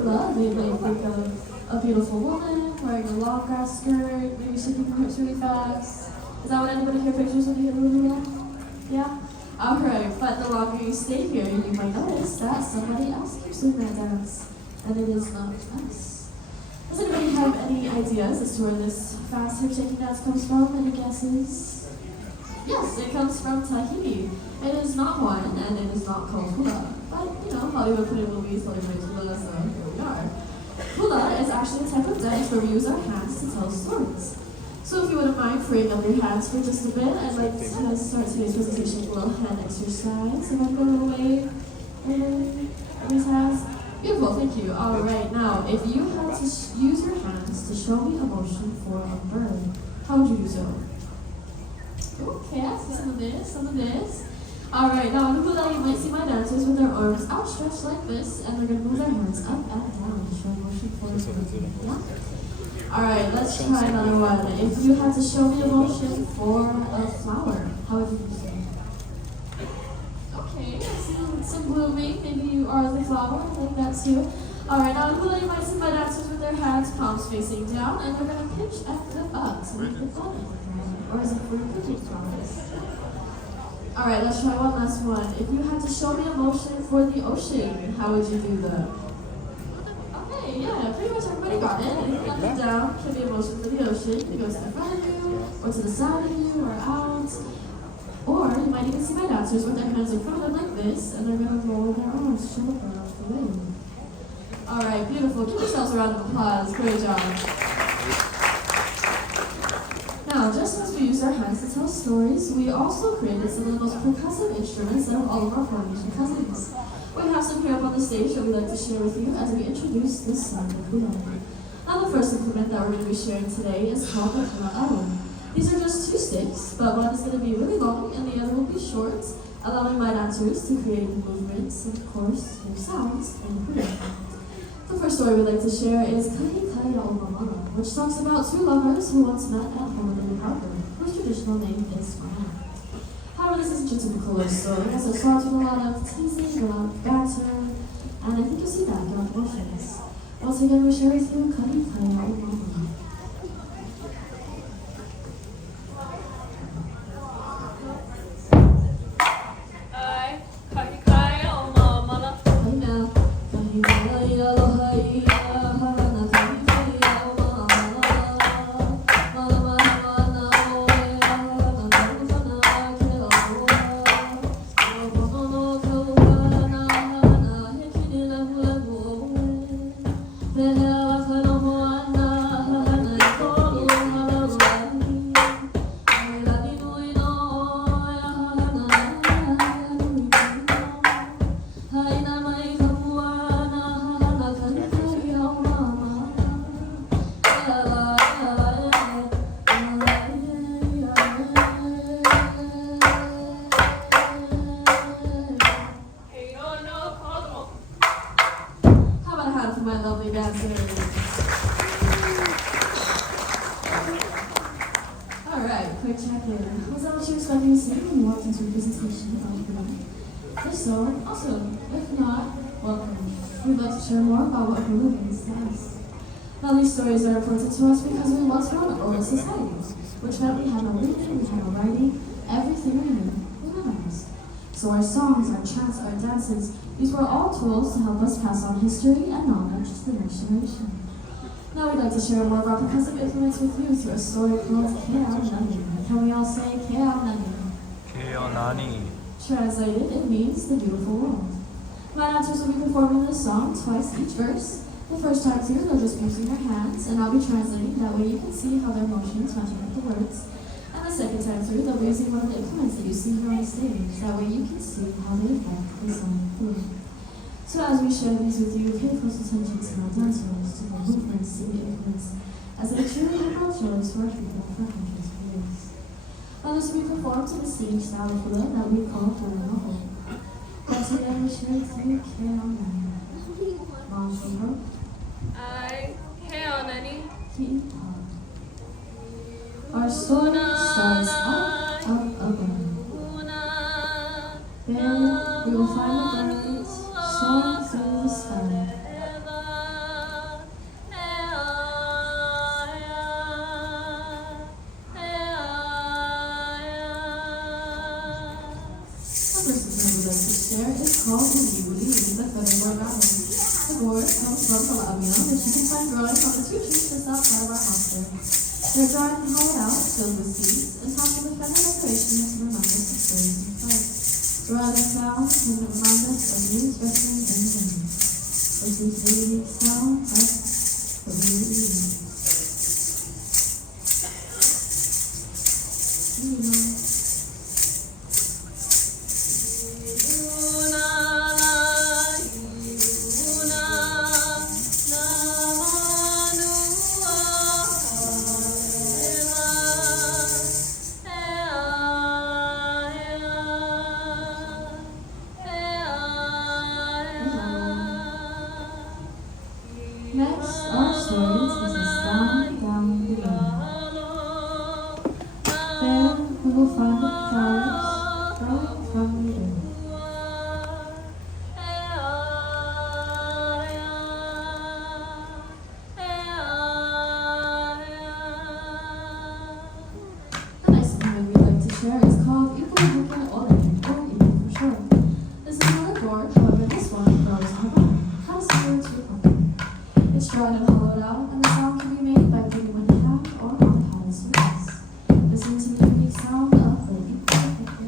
hula, they may think of a beautiful woman wearing a long grass skirt, maybe shaking her hips really fast. Is that what anybody here pictures when you hear hula? Yeah? Alright, but the longer you stay here, you might notice that somebody else keeps doing that dance. And it is not us. Does anybody have any ideas as to where this fast hip shaking dance comes from? Any guesses? Yes, it comes from Tahiti. It is not one, and it is not called hula. But, you know, Hollywood put in movies, Hollywood hula, so here we are. Hula is actually a type of dance where we use our hands to tell stories. So if you wouldn't mind freeing up your hands for just a bit, I'd like to start today's presentation with a little hand exercise. If I go a little wave, everybody's hands. Beautiful, thank you. All right, now, if you had to use your hands to show me emotion for a bird, how would you do so? Okay, I see some of this, some of this. Alright, now in hula you might see my dancers with their arms outstretched like this, and they're going to move their hands up and down to show motion for the bird. Yeah? Alright, let's try another one. If you had to show me emotion for a flower, how would you do so? Okay, I see some blooming. Maybe you are the flower, I like that too. Alright, now in hula you might see my dancers with their hands, palms facing down, and they're going to pinch and flip up to make it button. Or is it for cooking flowers? Alright, let's try one last one. If you had to show me emotion for the ocean, how would you do that? Okay, yeah, pretty much everybody got it. Anything up and down can be emotion for the ocean. It goes to the front of you, or to the side of you, or out. Or you might even see my dancers with their hands in front of them like this, and they're going to roll their arms shoulder off the way. Alright, beautiful. Give yourselves a round of applause. Great job. Now, just as we use our hands to tell stories, we also created some of the most percussive instruments out of all of our Polynesian cousins. We have some here up on the stage that we'd like to share with you as we introduce this sound of hula. Now, the first instrument that we're going to be sharing today is called the hula. These are just two sticks, but one is going to be really long and the other will be short, allowing my dancers to create movements and, of course, make sounds and hula. The first story we'd like to share is which talks about two lovers who once met at Honolulu Harbor, whose traditional name is Mara. However, this isn't your typical love story, as it starts with a lot of teasing, a lot of banter, and I think you'll see that throughout the motions. Once again, we share with you Kari Kaya Umamana. My lovely dancers. Alright, quick check-in. Was that what you were expecting to see when you walked into a presentation about hula? If so, awesome. If not, welcome. We'd like to share more about what hula means to us. Now, these stories are important to us because we once were an oral society, which meant we had no reading, we had no writing, everything we knew we memorized. So our songs, our chants, our dances, these were all tools to help us pass on history and knowledge to the next generation. Now we'd like to share more of our percussive influence with you through a story called Keao Nani. Can we all say Keao Nani? Keao Nani. Translated, it means the beautiful world. My dancers will be performing this song twice each verse. The first time through, they'll just be using their hands, and I'll be translating. That way you can see how their motions match up with the words. And the second time through, they'll be using one of the implements that you see here on the stage. That way you can see how they affect the song through. So as we share these with you, pay close attention to our dancers, to their movements, to the influence, as they truly have brought joy to our people for hundreds of years. Now this will be performed to the singing style of hula that we call Polynesia. Once again, we share with you Keao Nani. Mom from her. I, Keao Nani. Our story starts up above. There we will find the birds soaring through the sky. is called Ingenuity, the featherboard rattle. The board comes from Colombia, which you can find growing on the 2 trees just outside of our house there. They're dried and hollowed out, filled with seeds, and topped with a feather decoration to remind us of stories and flight. Rather sounds can remind us of news wrestling in the wind. This is the unique sound of the wind. Next, our stories is a sound down below. There we will find the flowers growing from the earth. The next thing we'd like to share is called Ipurubuke Ore, or Ipu for short. This is another gourd, however this one grows on a vine, kind of similar to the pumpkin. It's dried and hollowed out, and the sound can be made by putting one in hand or on a paddle surface. Listen to the unique sound of the Ipurubuke.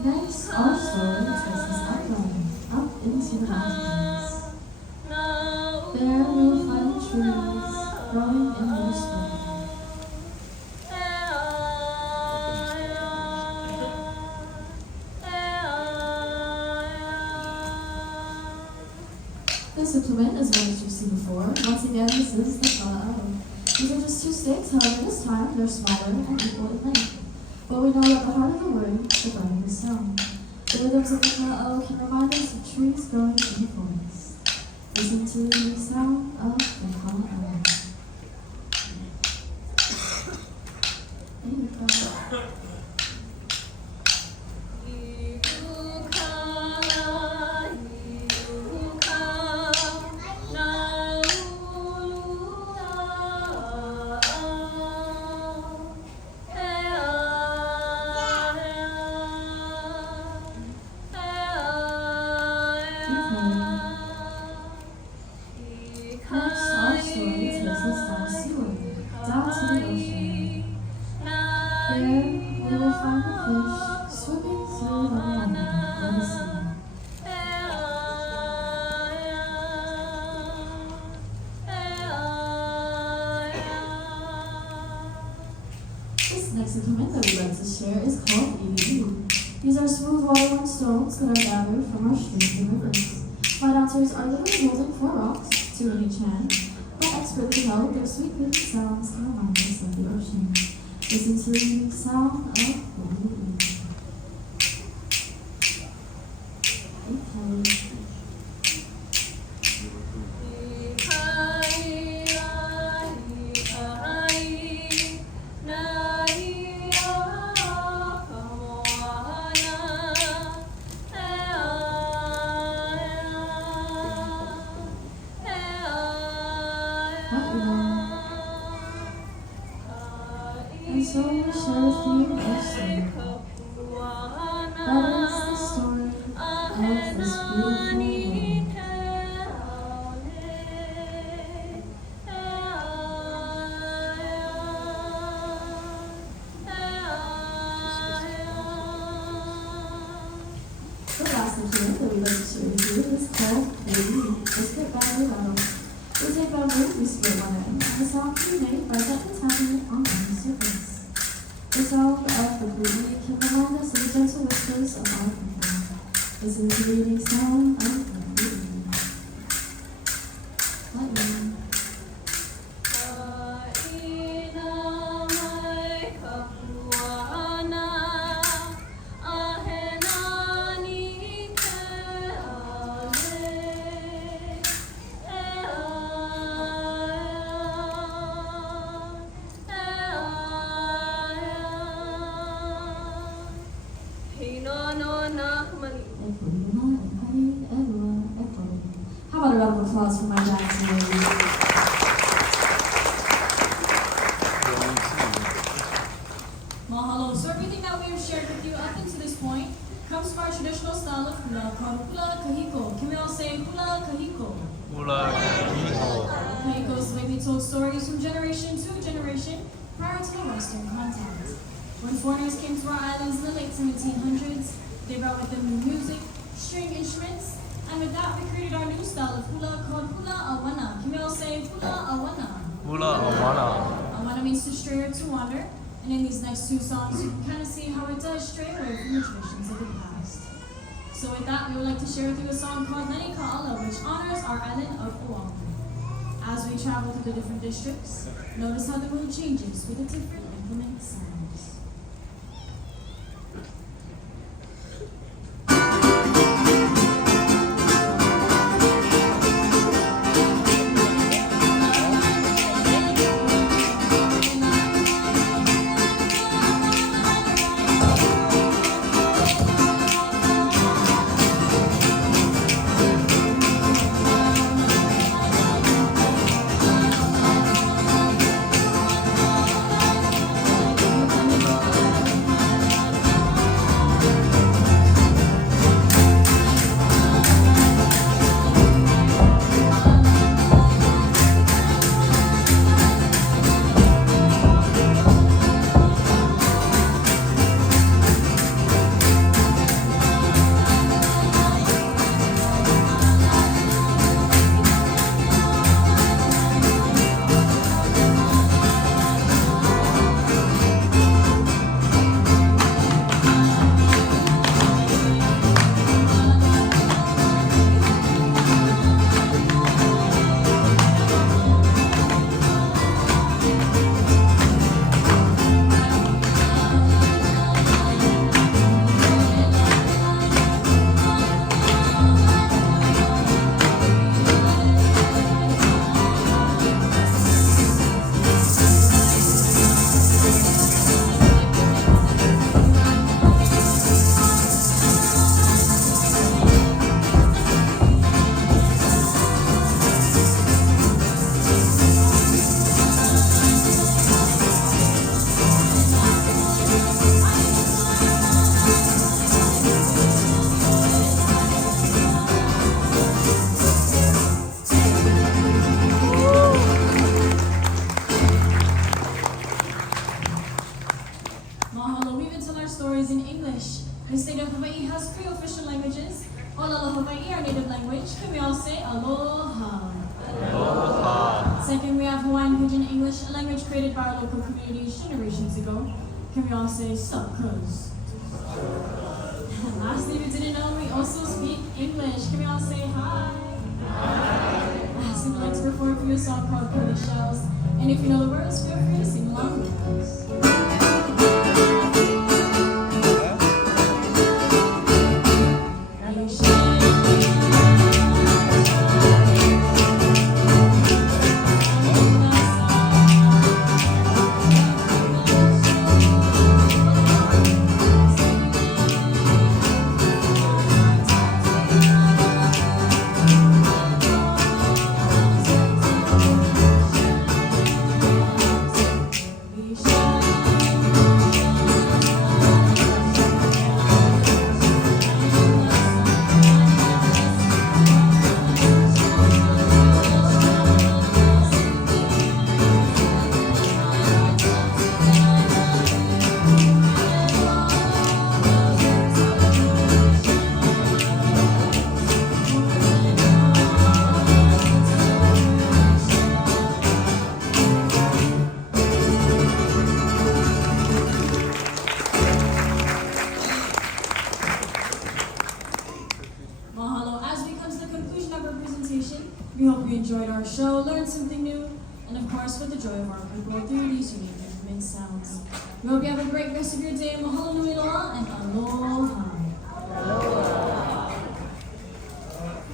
Next, our story takes us upland, up into the mountains. There we will find trees growing in their spring. This implement is one that you've seen before. Once again, this is the kala'au. These are just 2 sticks, however this time they're smaller and equal in length. But we know that the heart of the word is the burning stone. The rhythms of the kala'au can remind us of trees growing in the forest. Listen to the sound of the kala'au. There you go. Next, our story takes us down seaward, down to the ocean. There, we will find the fish swimming through the water of the sea. This next implement that we'd like to share is called i'i'i. These are smooth water-worn stones that are gathered from our streams and rivers. My dancers are literally holding 4 rocks, 2 in each hand, but expertly held, their sweet rhythmic sounds can remind us of the ocean. Listen to the unique sound of the i'i'i. Okay. And so we share a theme of story. That is the story of this beautiful world. The last instrument that we like to share with you is called Tahiti Dec. We take bamboo, we split one end, and the sound can be made by gently tapping it on any surface. The sound of the Tahiti can remind us of the gentle whispers of our people. Listen to the unique sound of the Tahiti. Lightning. traditional style of hula called hula kahiko. Can we all say hula kahiko? Hula Kahiko. Kahiko is the way they told stories from generation to generation prior to the Western contact. When foreigners came to our islands in the late 1700s, they brought with them music, string instruments, and with that we created our new style of hula called hula awana. Can we all say hula awana? Hula Awana. Awana means to stray or to wander, and in these next two songs you can kind of see how it does stray away from the traditions of the past. So with that, we would like to share with you a song called Nani Ka'ala, which honors our island of Oahu. As we travel through the different districts, notice how the mood changes with the different implement sounds. Mahalo, we've been telling our stories in English. The state of Hawaii has 3 official languages. Olala Hawaii, our native language. Can we all say aloha? Aloha. Second, we have Hawaiian Pidgin English, a language created by our local communities generations ago. Can we all say sup, cuz? And lastly, if you didn't know, we also speak English. Can we all say hi? Hi. Lastly, we'd like to perform for you a song called Pearly Shells. And if you know the words, feel free to sing along with us. We hope you enjoyed our show, learned something new, and of course with the joy of our people through these unique instrument sounds. We hope you have a great rest of your day. Mahalo nui loa and aloha.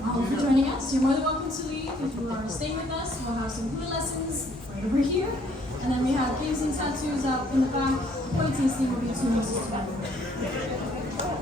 Mahalo for joining us. You're more than welcome to leave. If you are staying with us, we'll have some hula lessons right over here. And then we have games and tattoos out in the back. Point tasting will be 2 months tomorrow.